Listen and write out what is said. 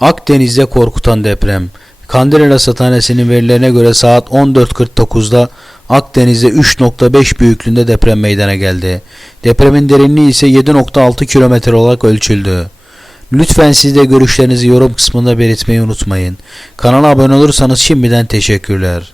Akdeniz'de korkutan deprem. Kandilli Rasathanesi'nin verilerine göre saat 14.49'da Akdeniz'de 3.5 büyüklüğünde deprem meydana geldi. Depremin derinliği ise 7.6 kilometre olarak ölçüldü. Lütfen siz de görüşlerinizi yorum kısmında belirtmeyi unutmayın. Kanala abone olursanız şimdiden teşekkürler.